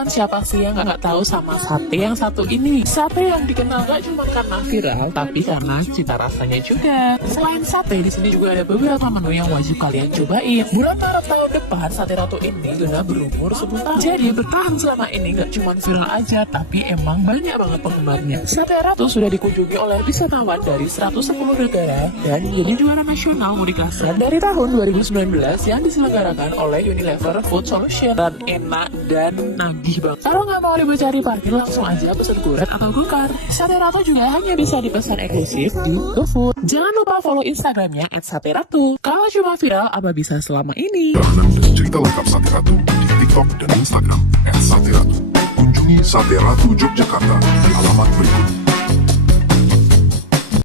kawan, siapa sih yang nggak tahu sama sate yang satu ini? Sate yang dikenal gak cuma karena viral, tapi karena cita rasanya juga. Selain sate, di sini juga ada beberapa menu yang wajib kalian cobain. Bulan Maret tahun depan, Sate Ratu ini guna berumur 10 tahun. Jadi bertahan selama ini gak cuma viral aja, tapi emang banyak banget penggemarnya. Sate Ratu sudah dikunjungi oleh wisatawan dari 110 negara dan jadi juara nasional mudik kasar dari tahun 2019 yang diselenggarakan oleh Unilever Food Solution. Dan enak dan nagih banget. Kalau nggak mau ribet cari parkir, langsung aja pesan kuret atau gokar. Sate Ratu juga hanya bisa dipesan eksklusif di GoFood. Jangan lupa follow Instagramnya @sateratu. Kalau cuma viral, apa bisa selama ini? Perjalanan dan cerita lengkap Sate Ratu di TikTok dan Instagram @sateratu. Kunjungi Sate Ratu Yogyakarta di alamat berikut.